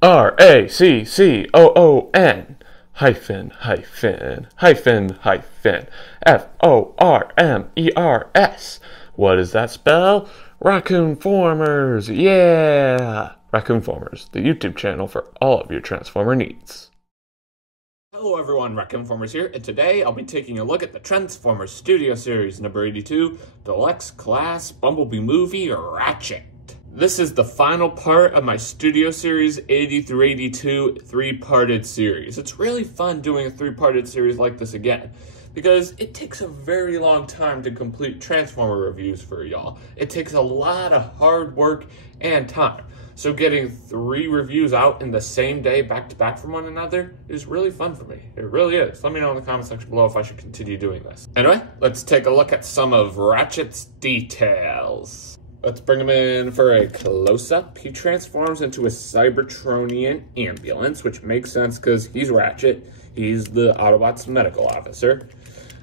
RACCOON hyphen hyphen hyphen hyphen FORMERS. What does that spell? Raccoon-Formers, yeah! Raccoon-Formers, the YouTube channel for all of your Transformer needs. Hello everyone, Raccoon-Formers here, and today I'll be taking a look at the Transformers Studio Series number 82, Deluxe Class Bumblebee Movie Ratchet. This is the final part of my Studio Series 80 through 82 three-parted series. It's really fun doing a three-parted series like this again, because it takes a very long time to complete Transformer reviews for y'all. It takes a lot of hard work and time. So getting 3 reviews out in the same day, back to back from one another, is really fun for me. It really is. Let me know in the comment section below if I should continue doing this. Anyway, let's take a look at some of Ratchet's details. Let's bring him in for a close-up. He transforms into a Cybertronian ambulance, which makes sense because he's Ratchet. He's the Autobots' medical officer.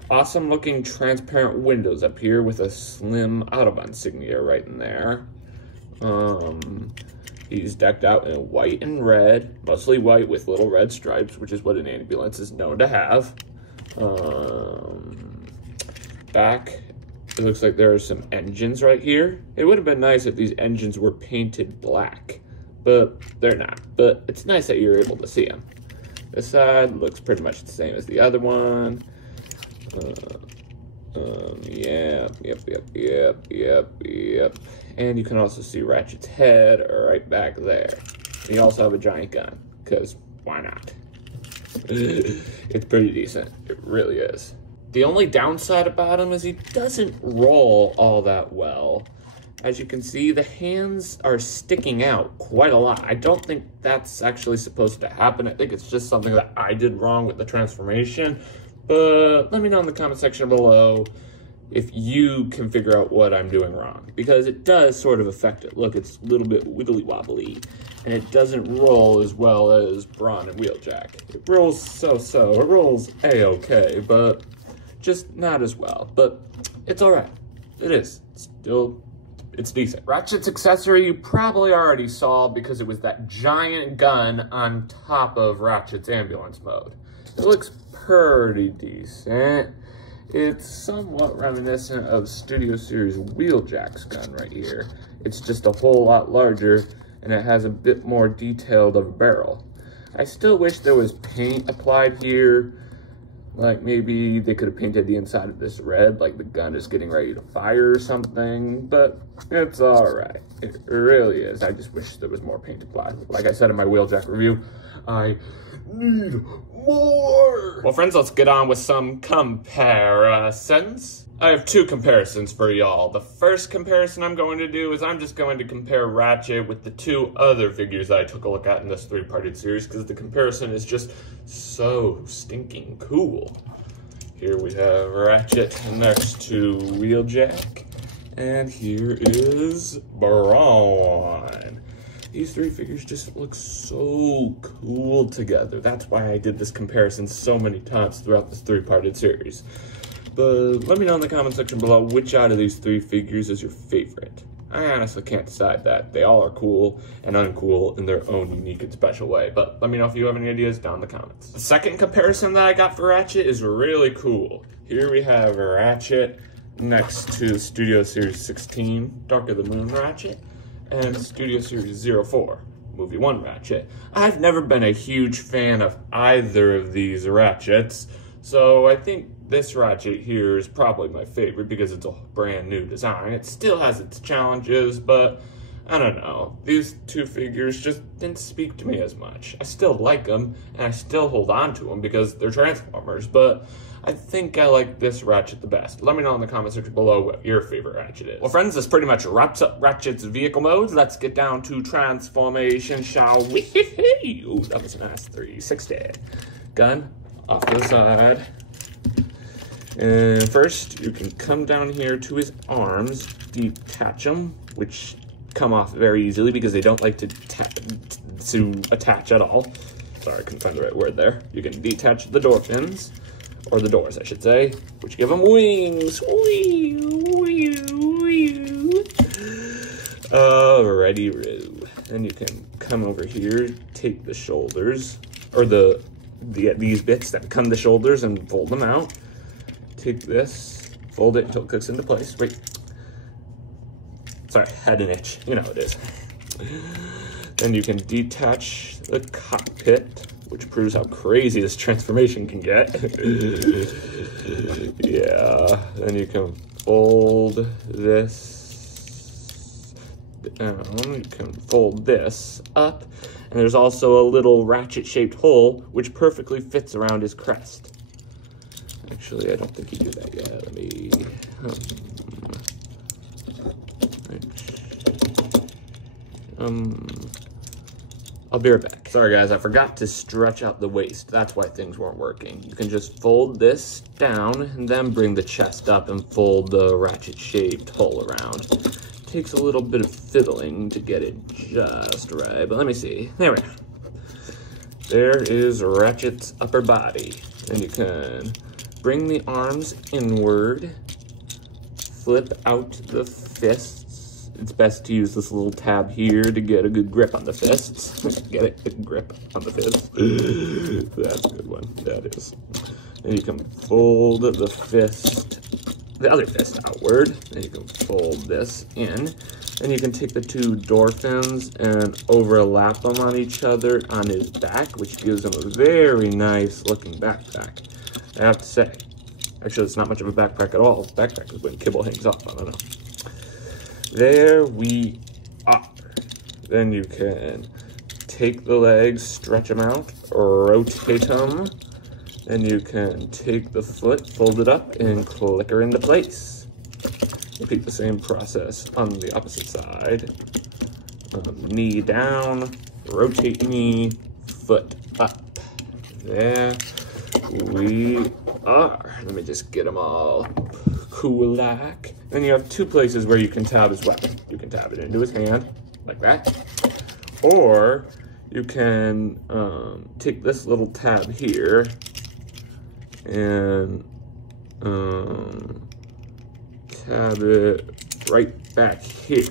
Awesome-looking transparent windows up here with a slim Autobot insignia right in there. He's decked out in white and red, mostly white with little red stripes, which is what an ambulance is known to have. Back, it looks like there are some engines right here. It would have been nice if these engines were painted black, but they're not. But it's nice that you're able to see them. This side looks pretty much the same as the other one. Yep. And you can also see Ratchet's head right back there. You also have a giant gun, because why not? It's pretty decent. It really is. The only downside about him is he doesn't roll all that well. As you can see, the hands are sticking out quite a lot. I don't think that's actually supposed to happen. I think it's just something that I did wrong with the transformation. But let me know in the comment section below if you can figure out what I'm doing wrong, because it does sort of affect it. Look, it's a little bit wiggly wobbly, and it doesn't roll as well as Brawn and Wheeljack. It rolls so-so. It rolls a-okay, but just not as well. But it's alright. It is. It's decent. Ratchet's accessory you probably already saw because it was that giant gun on top of Ratchet's ambulance mode. It looks pretty decent. It's somewhat reminiscent of Studio Series Wheeljack's gun right here. It's just a whole lot larger, and it has a bit more detailed of a barrel. I still wish there was paint applied here. Like maybe they could have painted the inside of this red, like the gun is getting ready to fire or something, but it's alright. It really is. I just wish there was more paint applied. Like I said in my Wheeljack review, I need more! Well, friends, let's get on with some comparisons. I have 2 comparisons for y'all. The first comparison I'm going to do is I'm just going to compare Ratchet with the 2 other figures that I took a look at in this 3-parted series, because the comparison is just so stinking cool. Here we have Ratchet next to Wheeljack, and here is Brawn. These 3 figures just look so cool together. That's why I did this comparison so many times throughout this 3-parted series. But let me know in the comment section below which out of these 3 figures is your favorite. I honestly can't decide that. They all are cool and uncool in their own unique and special way. But let me know if you have any ideas down in the comments. The second comparison that I got for Ratchet is really cool. Here we have Ratchet next to Studio Series 16, Dark of the Moon Ratchet, and Studio Series 04, Movie 1 Ratchet. I've never been a huge fan of either of these Ratchets, so I think this Ratchet here is probably my favorite because it's a brand new design. It still has its challenges, but I don't know. These 2 figures just didn't speak to me as much. I still like them, and I still hold on to them because they're Transformers, but I think I like this Ratchet the best. Let me know in the comment section below what your favorite Ratchet is. Well, friends, this pretty much wraps up Ratchet's vehicle modes. Let's get down to transformation, shall we? Ooh, that was a nice 360. Gun off to the side. And first, you can come down here to his arms, detach them, which come off very easily because they don't like to attach at all. Sorry, I couldn't find the right word there. You can detach the door pins, or the doors, I should say, which give them wings. Alrighty, Roo. Then you can come over here, take the shoulders, or these bits that come the shoulders and fold them out. Take this, fold it until it clicks into place. Wait. Sorry, had an itch. You know how it is. Then you can detach the cockpit, which proves how crazy this transformation can get. Yeah, then you can fold this down, you can fold this up, and there's also a little ratchet-shaped hole, which perfectly fits around his crest. Actually, I don't think he did that yet. Let me... I'll be right back. Sorry guys, I forgot to stretch out the waist. That's why things weren't working. You can just fold this down and then bring the chest up and fold the ratchet-shaped hole around. Takes a little bit of fiddling to get it just right, but let me see. There we go. There is Ratchet's upper body. Then you can bring the arms inward, flip out the fists. It's best to use this little tab here to get a good grip on the fists. Get it? A grip on the fists. That's a good one. That is. And you can fold the fist, the other fist outward. And you can fold this in. And you can take the two door fins and overlap them on each other on his back, which gives him a very nice looking backpack. I have to say. Actually, it's not much of a backpack at all. Backpack is when kibble hangs off. I don't know. There we are. Then you can take the legs, stretch them out, rotate them. Then you can take the foot, fold it up, and click her into place. Repeat the same process on the opposite side. Knee down, rotate knee, foot up. There we are. Let me just get them all cool like. Then you have two places where you can tab his weapon. You can tab it into his hand, like that. Or you can take this little tab here and tab it right back here,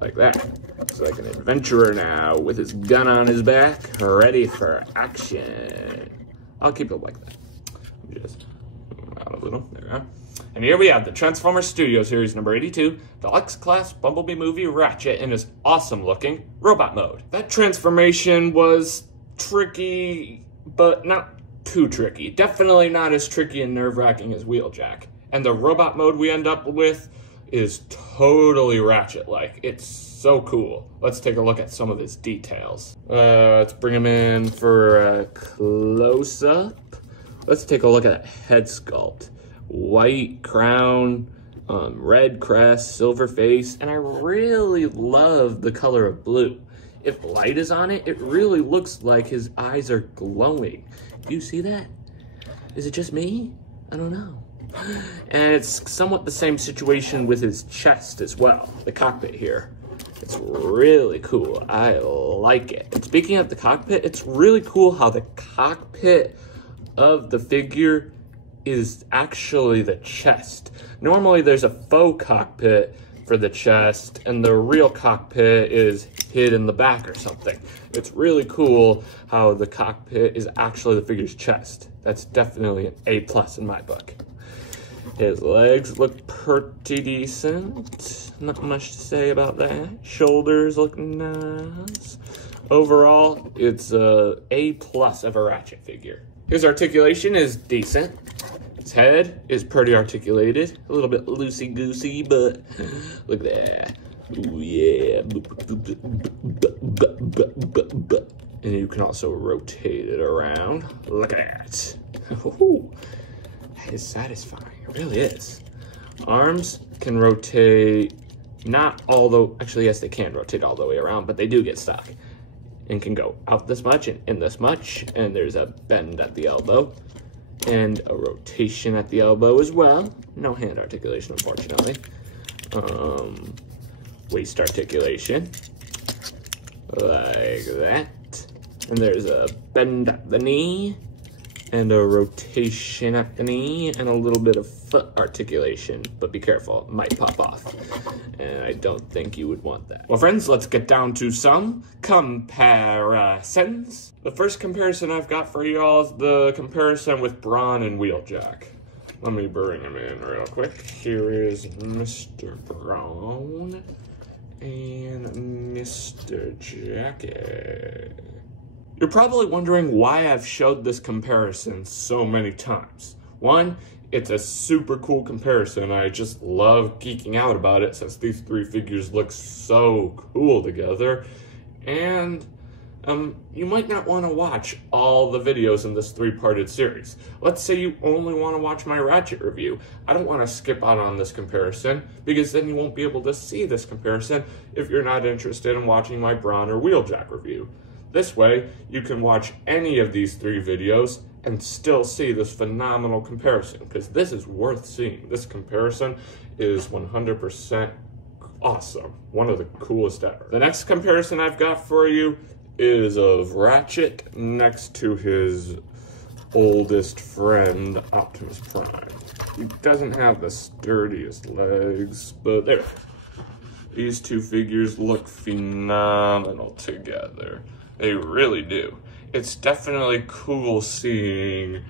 like that. It's like an adventurer now with his gun on his back, ready for action. I'll keep it like that. Just out a little, there we are. And here we have the Transformers Studio Series number 82, Deluxe Class Bumblebee Movie Ratchet in his awesome looking robot mode. That transformation was tricky, but not too tricky. Definitely not as tricky and nerve-wracking as Wheeljack. And the robot mode we end up with is totally Ratchet-like. It's so cool. Let's take a look at some of his details. Let's bring him in for a close-up. Let's take a look at that head sculpt. White crown, red crest, silver face, and I really love the color of blue. If light is on it, it really looks like his eyes are glowing. Do you see that? Is it just me? I don't know. And it's somewhat the same situation with his chest as well, the cockpit here. It's really cool. I like it. And speaking of the cockpit, it's really cool how the cockpit of the figure is actually the chest. Normally there's a faux cockpit for the chest and the real cockpit is hid in the back or something. It's really cool how the cockpit is actually the figure's chest. That's definitely an A+ in my book. His legs look pretty decent. Not much to say about that. Shoulders look nice. Overall, it's a A+ of a Ratchet figure. His articulation is decent. His head is pretty articulated. A little bit loosey-goosey, but look at that. Ooh, yeah. And you can also rotate it around. Look at that. Ooh, that is satisfying. It really is. Arms can rotate, not all the, actually, yes, they can rotate all the way around, but they do get stuck. And can go out this much and in this much, and there's a bend at the elbow and a rotation at the elbow as well. No hand articulation, unfortunately. Waist articulation like that, and there's a bend at the knee and a rotation acne, and a little bit of foot articulation, but be careful, it might pop off, and I don't think you would want that. Well, friends, let's get down to some comparisons. The first comparison I've got for y'all is the comparison with Brawn and Wheeljack. Let me bring him in real quick. Here is Mr. Brawn and Mr. Jacket. You're probably wondering why I've showed this comparison so many times. One, it's a super cool comparison. I just love geeking out about it since these three figures look so cool together. And you might not want to watch all the videos in this three-parted series. Let's say you only want to watch my Ratchet review. I don't want to skip out on this comparison because then you won't be able to see this comparison if you're not interested in watching my Brawn or Wheeljack review. This way, you can watch any of these three videos and still see this phenomenal comparison, because this is worth seeing. This comparison is 100% awesome. One of the coolest ever. The next comparison I've got for you is of Ratchet next to his oldest friend, Optimus Prime. He doesn't have the sturdiest legs, but there. These two figures look phenomenal together. They really do. It's definitely cool seeing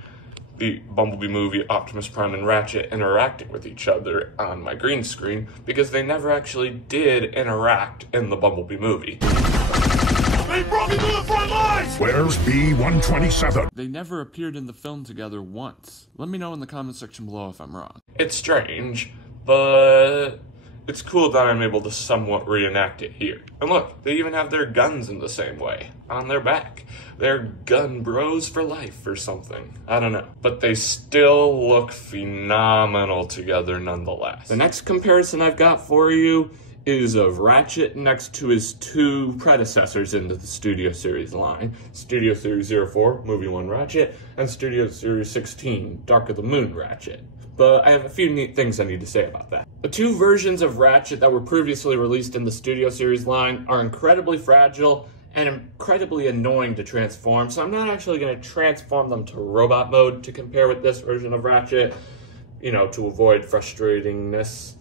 the Bumblebee movie, Optimus Prime and Ratchet interacting with each other on my green screen, because they never actually did interact in the Bumblebee movie. They broke into the front lines! Where's B-127? They never appeared in the film together once. Let me know in the comment section below if I'm wrong. It's strange, but it's cool that I'm able to somewhat reenact it here. And look, they even have their guns in the same way, on their back. They're gun bros for life or something. I don't know. But they still look phenomenal together nonetheless. The next comparison I've got for you is of Ratchet next to his two predecessors into the Studio Series line. Studio Series 04, Movie 1 Ratchet, and Studio Series 16, Dark of the Moon Ratchet. But I have a few neat things I need to say about that. The two versions of Ratchet that were previously released in the Studio Series line are incredibly fragile and incredibly annoying to transform, so I'm not actually going to transform them to robot mode to compare with this version of Ratchet, you know, to avoid frustratingness.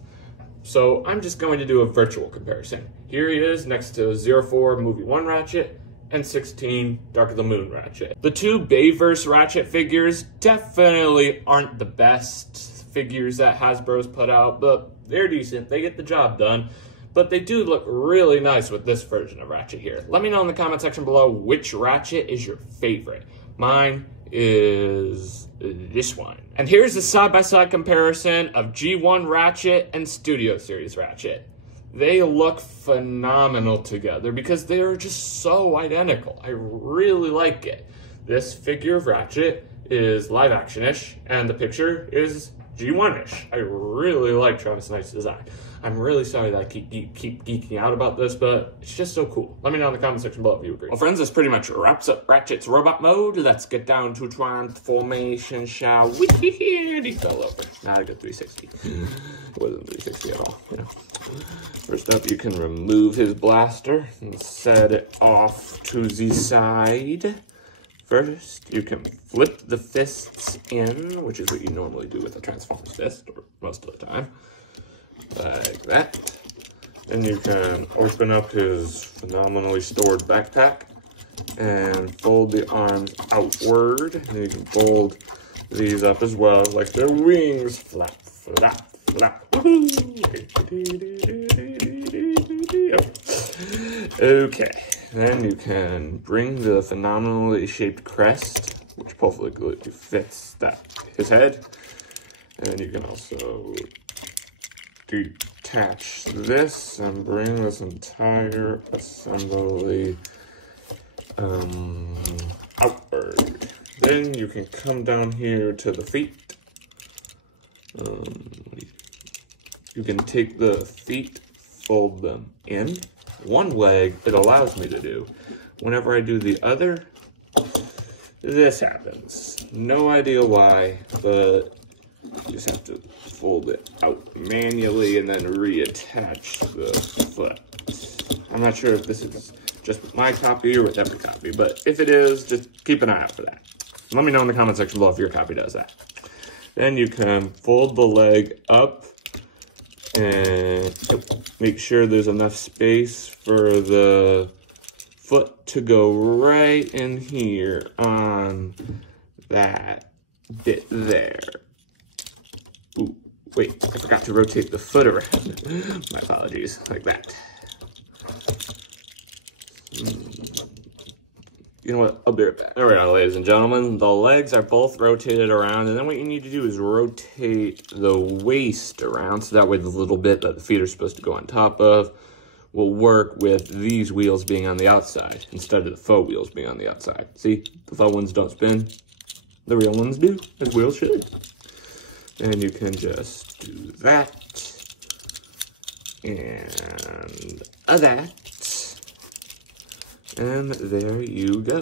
So I'm just going to do a virtual comparison. Here he is next to 04 Movie 1 Ratchet and 16 Dark of the Moon Ratchet. The two Bayverse Ratchet figures definitely aren't the best figures that Hasbro's put out, but they're decent. They get the job done. But they do look really nice with this version of Ratchet here. Let me know in the comment section below which Ratchet is your favorite. Mine is this one. And here's a side-by-side comparison of G1 Ratchet and Studio Series Ratchet. They look phenomenal together because they are just so identical. I really like it. This figure of Ratchet is live action-ish, and the picture is G1-ish. I really like Travis Knight's design. I'm really sorry that I keep geeking out about this, but it's just so cool. Let me know in the comment section below if you agree. Well, friends, this pretty much wraps up Ratchet's robot mode. Let's get down to transformation, shall we? And he fell over. Not a good 360. It wasn't 360 at all. Yeah. First up, you can remove his blaster and set it off to the side. First, you can flip the fists in, which is what you normally do with a Transformers fist, or most of the time. Like that. Then you can open up his phenomenally stored backpack and fold the arms outward. And you can fold these up as well, like their wings. Flap, flap, flap. Okay, then you can bring the phenomenally shaped crest, which perfectly fits his head. And you can also detach this and bring this entire assembly outward. Then you can come down here to the feet. You can take the feet, fold them in. One leg it allows me to do. Whenever I do the other, this happens. No idea why, but you just have to fold it out manually and then reattach the foot. I'm not sure if this is just with my copy or with every copy, but if it is, just keep an eye out for that. Let me know in the comment section below if your copy does that. Then you can fold the leg up and make sure there's enough space for the foot to go right in here on that bit there. Ooh, wait, I forgot to rotate the foot around. My apologies, like that. You know what, I'll be right back. There we go, ladies and gentlemen. The legs are both rotated around, and then what you need to do is rotate the waist around, so that way the little bit that the feet are supposed to go on top of will work with these wheels being on the outside, instead of the faux wheels being on the outside. See, the faux ones don't spin, the real ones do, as wheels should. And you can just do that, and that. And there you go.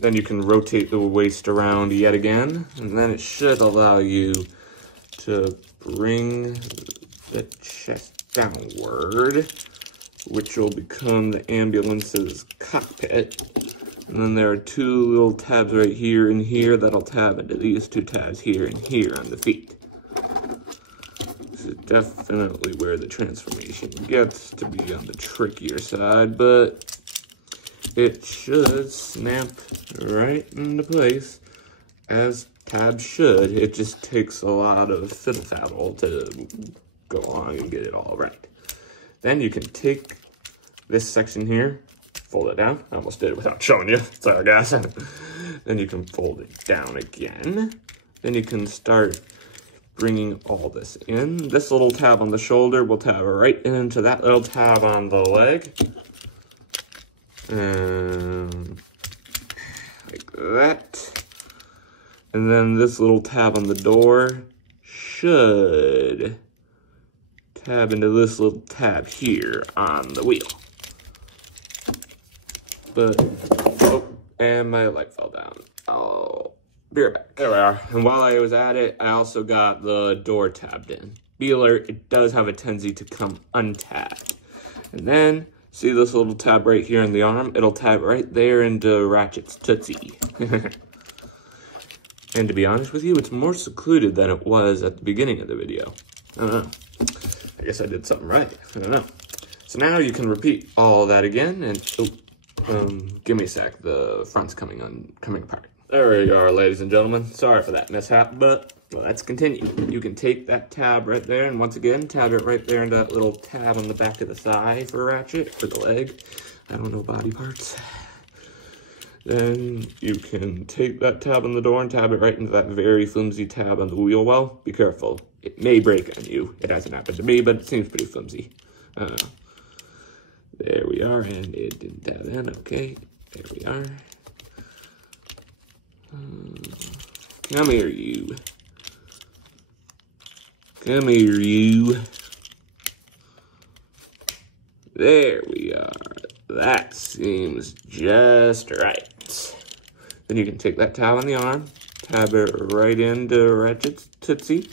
Then you can rotate the waist around yet again, and then it should allow you to bring the chest downward, which will become the ambulance's cockpit. And then there are two little tabs right here and here that'll tab into these two tabs here and here on the feet. Definitely where the transformation gets to be on the trickier side, but it should snap right into place as tabs should. It just takes a lot of fiddle-faddle to go along and get it all right. Then you can take this section here, fold it down. I almost did it without showing you. Sorry, guys. Then you can fold it down again. Then you can start bringing all this in. This little tab on the shoulder will tab right into that little tab on the leg. And like that. And then this little tab on the door should tab into this little tab here on the wheel. But, oh, and my light fell down. Oh. Be right back. There we are. And while I was at it, I also got the door tabbed in. Be alert, it does have a tendency to come untabbed. And then, see this little tab right here in the arm? It'll tab right there into Ratchet's Tootsie. And to be honest with you, it's more secluded than it was at the beginning of the video. I don't know. I guess I did something right. I don't know. So now you can repeat all that again, and give me a sec. The front's coming apart. There we are, ladies and gentlemen. Sorry for that mishap, but well, let's continue. You can take that tab right there, and once again, tab it right there into that little tab on the back of the thigh for Ratchet, for the leg. I don't know body parts. Then you can take that tab on the door and tab it right into that very flimsy tab on the wheel well. Be careful. It may break on you. It hasn't happened to me, but it seems pretty flimsy. There we are, and it didn't tab in. Okay, there we are. Come here, you. Come here, you. There we are. That seems just right. Then you can take that tab on the arm, tab it right into Ratchet's Tootsie.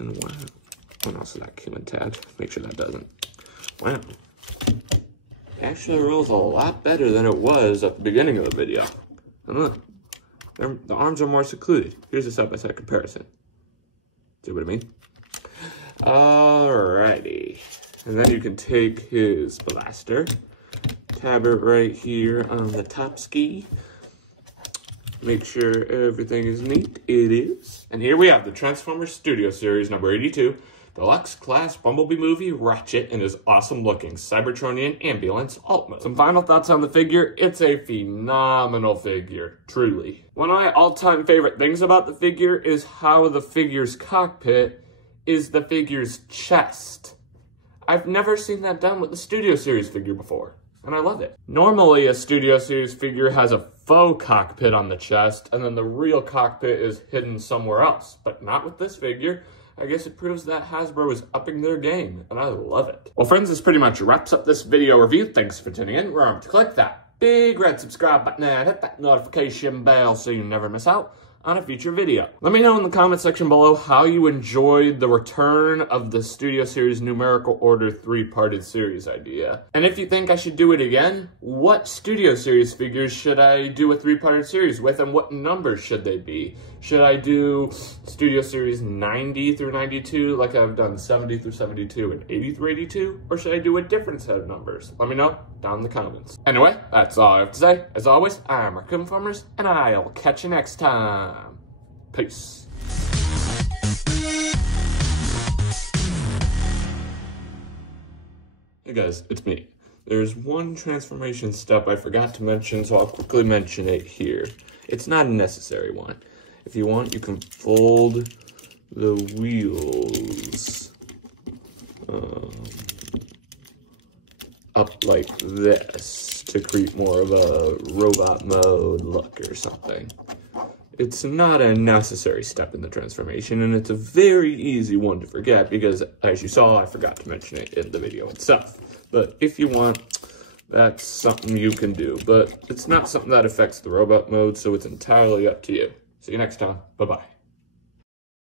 And wow. Oh no, so that came in tabbed. Make sure that doesn't. Wow. It actually rolls a lot better than it was at the beginning of the video. And look, the arms are more secluded. Here's a side-by-side comparison. See what I mean? Alrighty. And then you can take his blaster, tab it right here on the top ski. Make sure everything is neat. It is. And here we have the Transformers Studio Series number 82. Deluxe Class Bumblebee Movie Ratchet in his awesome looking Cybertronian ambulance alt mode. Some final thoughts on the figure. It's a phenomenal figure, truly. One of my all-time favorite things about the figure is how the figure's cockpit is the figure's chest. I've never seen that done with the Studio Series figure before, and I love it. Normally, a Studio Series figure has a faux cockpit on the chest, and then the real cockpit is hidden somewhere else, but not with this figure. I guess it proves that Hasbro is upping their game, and I love it. Well, friends, this pretty much wraps up this video review. Thanks for tuning in. Remember to click that big red subscribe button and hit that notification bell so you never miss out on a future video. Let me know in the comment section below how you enjoyed the return of the Studio Series numerical order 3-parted series idea. And if you think I should do it again, what Studio Series figures should I do a 3-parted series with, and what numbers should they be? Should I do Studio Series 90 through 92 like I've done 70 through 72 and 80 through 82? Or should I do a different set of numbers? Let me know down in the comments. Anyway, that's all I have to say. As always, I'm Raccoon-Formers, and I'll catch you next time. Peace. Hey guys, it's me. There's one transformation step I forgot to mention, so I'll quickly mention it here. It's not a necessary one. If you want, you can fold the wheels up like this to create more of a robot mode look or something. It's not a necessary step in the transformation, and it's a very easy one to forget because, as you saw, I forgot to mention it in the video itself. But if you want, that's something you can do. But it's not something that affects the robot mode, so it's entirely up to you. See you next time. Bye-bye.